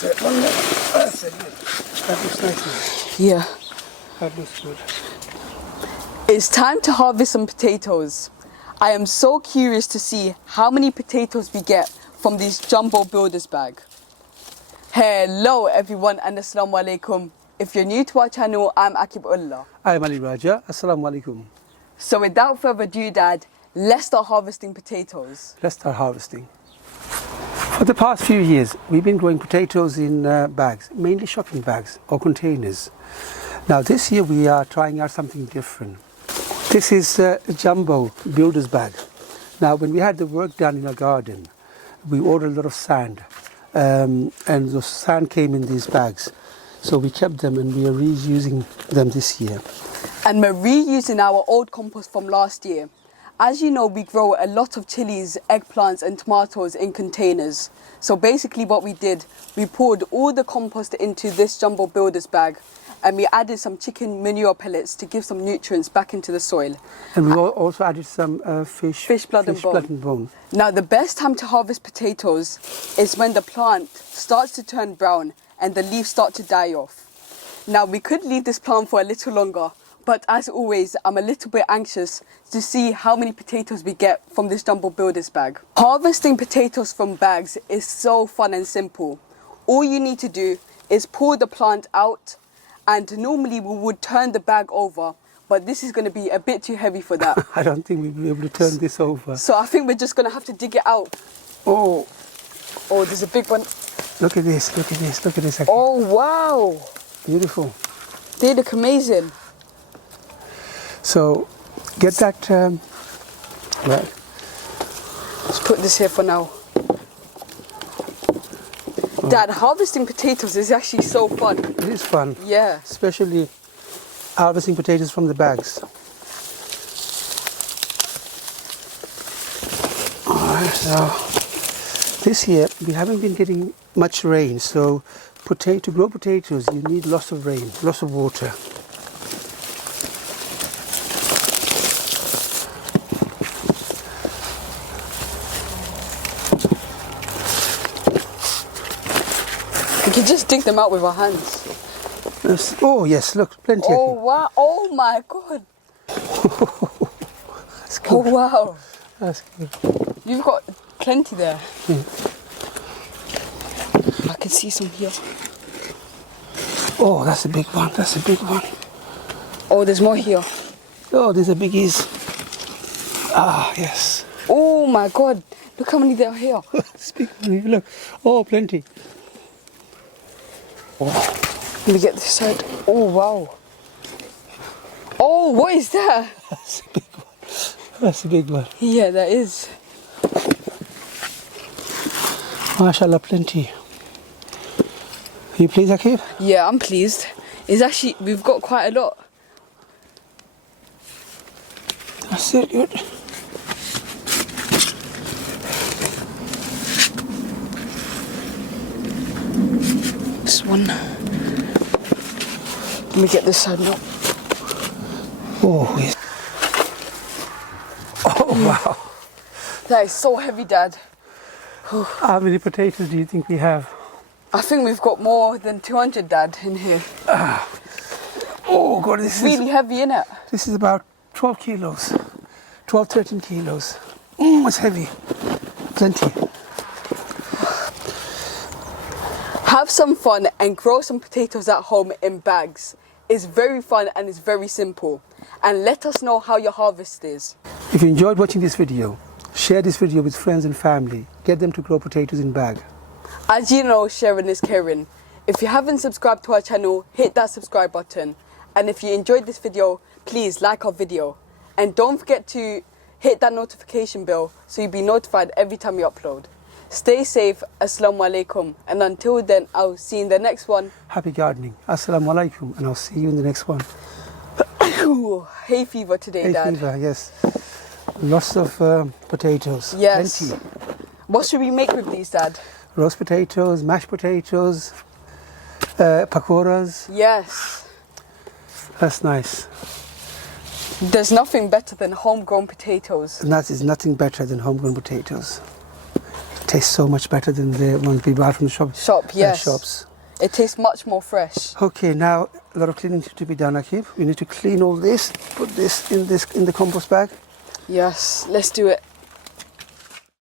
That's it. One minute. That's it. That looks nice. Yeah. That looks good. It's time to harvest some potatoes. I am so curious to see how many potatoes we get from this jumbo builder's bag. Hello everyone and Assalamu Alaikum. If you're new to our channel, I'm Akibullah. I'm Ali Raja. Assalamu alaikum. So without further ado, Dad, let's start harvesting potatoes. Let's start harvesting. For the past few years, we've been growing potatoes in bags, mainly shopping bags or containers. Now this year we are trying out something different. This is a jumbo builder's bag. Now when we had the work done in our garden, we ordered a lot of sand and the sand came in these bags. So we kept them and we are reusing them this year. And we're reusing our old compost from last year. As you know, we grow a lot of chilies, eggplants and tomatoes in containers. So basically what we did, we poured all the compost into this jumbo builder's bag and we added some chicken manure pellets to give some nutrients back into the soil. And we also added some fish blood and bone. Now the best time to harvest potatoes is when the plant starts to turn brown and the leaves start to die off. Now we could leave this plant for a little longer, but as always, I'm a little bit anxious to see how many potatoes we get from this jumbo builder's bag. Harvesting potatoes from bags is so fun and simple. All you need to do is pull the plant out, and normally we would turn the bag over, but this is going to be a bit too heavy for that. I don't think we'll be able to turn this over. So I think we're just going to have to dig it out. Oh, there's a big one. look at this, look at this, look at this. Oh, wow. Beautiful. They look amazing. So get that, right. Let's put this here for now. Dad, harvesting potatoes is actually so fun. It is fun. Yeah. Especially harvesting potatoes from the bags. Alright, now this year we haven't been getting much rain, so to grow potatoes you need lots of rain, lots of water. We can just dig them out with our hands. Yes. Oh yes, look, plenty. Oh wow, oh my god. That's good. Oh wow. That's good. You've got plenty there. Yeah. I can see some here. Oh, that's a big one, that's a big one. Oh, there's more here. Oh, these are biggies. Ah, yes. Oh my god, look how many there are here. This big one, look. Oh, plenty. Oh. Let me get this side. Oh wow. Oh, what is that? That's a big one. That's a big one. Yeah, that is. MashaAllah, plenty. Are you pleased, Akib? Yeah, I'm pleased. It's actually, we've got quite a lot. That's it, good. This one. Let me get this side now. Oh, yes. Oh, wow. That is so heavy, Dad. How many potatoes do you think we have? I think we've got more than 200, Dad, in here. Oh, God, this Really heavy, innit? This is about 12 kilos. 12, 13 kilos. It's heavy. Plenty. Have some fun and grow some potatoes at home in bags. It's very fun and it's very simple. And let us know how your harvest is. If you enjoyed watching this video, share this video with friends and family. Get them to grow potatoes in bag. As you know, sharing is caring. If you haven't subscribed to our channel, hit that subscribe button. And if you enjoyed this video, please like our video. And don't forget to hit that notification bell so you'll be notified every time we upload. Stay safe. Assalamu alaikum. And until then, I'll see you in the next one. Happy gardening. Assalamu alaikum. And I'll see you in the next one. Hay fever today, Hay Dad. fever, yes. Lots of potatoes. Yes. Plenty. What should we make with these, Dad? Roast potatoes, mashed potatoes, pakoras. Yes. That's nice. There's nothing better than homegrown potatoes. And that is nothing better than homegrown potatoes. tastes so much better than the ones we buy from the Yes. shops. It tastes much more fresh. Okay, now a lot of cleaning to be done, Akib. We need to clean all this, put this in the compost bag. Yes, let's do it.